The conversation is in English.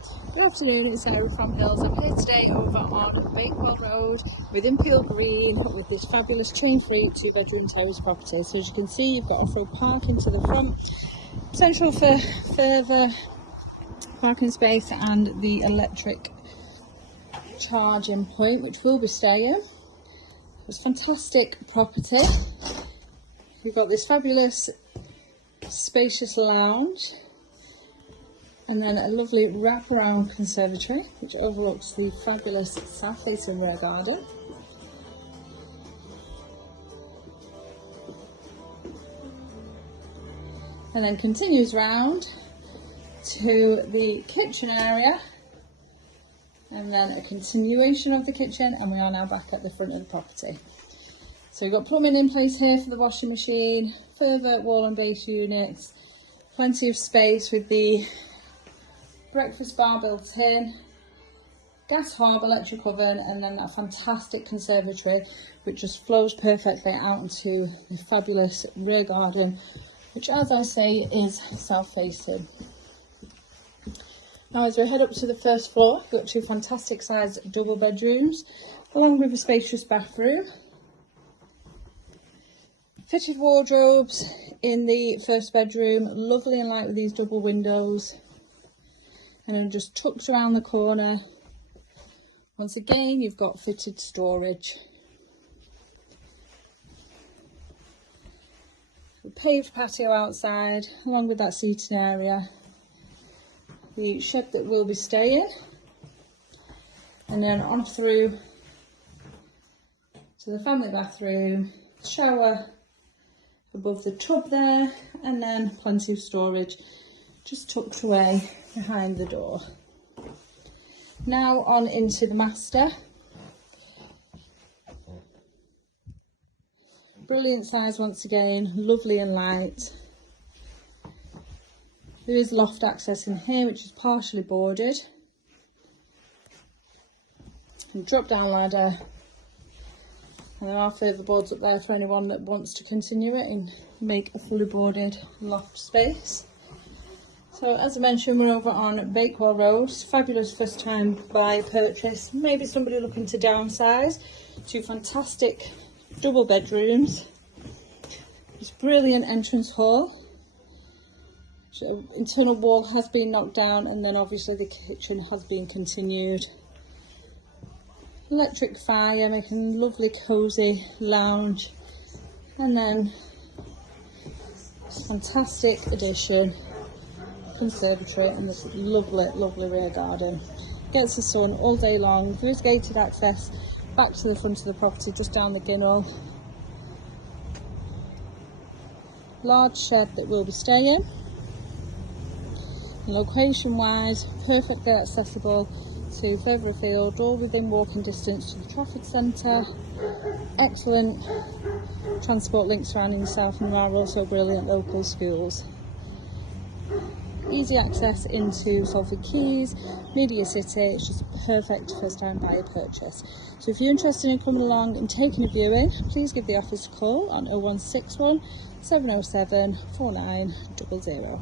Good afternoon, it's Sarah from Hills. I'm here today over on Bakewell Road within Peel Green with this fabulous chain-free 2-bedroom terrace property. So as you can see, you've got off-road parking to the front, potential for further parking space and the electric charging point, which will be staying. It's a fantastic property. You've got this fabulous spacious lounge, and then a lovely wraparound conservatory which overlooks the fabulous south facing rear garden. And then continues round to the kitchen area, and then a continuation of the kitchen, and we are now back at the front of the property. So we've got plumbing in place here for the washing machine, further wall and base units, plenty of space with the breakfast bar built in, gas hob, electric oven, and then that fantastic conservatory which just flows perfectly out into the fabulous rear garden, which, as I say, is south facing. Now as we head up to the first floor, we've got two fantastic sized double bedrooms along with a spacious bathroom. Fitted wardrobes in the first bedroom, lovely and light with these double windows. And then just tucked around the corner, once again, you've got fitted storage. A paved patio outside, along with that seating area. The shed that will be staying. And then on through to the family bathroom, shower above the tub there, and then plenty of storage just tucked away behind the door. Now on into the master. Brilliant size once again, lovely and light. There is loft access in here which is partially boarded. And drop down ladder. And there are further boards up there for anyone that wants to continue it and make a fully boarded loft space. So as I mentioned, we're over on Bakewell Road. Fabulous first time buy purchase. Maybe somebody looking to downsize. Two fantastic double bedrooms. This brilliant entrance hall. So internal wall has been knocked down, and then obviously the kitchen has been continued. Electric fire, making a lovely cosy lounge. And then this fantastic addition. Conservatory and this lovely rear garden. Gets the sun all day long. There is gated access back to the front of the property, just down the ginnel. Large shed that will be staying. Location wise, perfectly accessible to further afield, all within walking distance to the traffic centre. Excellent transport links surrounding yourself, and there are also brilliant local schools. Easy access into Salford Quays, Media City. It's just a perfect first time buyer purchase. So if you're interested in coming along and taking a viewing, please give the office a call on 0161 707 4900.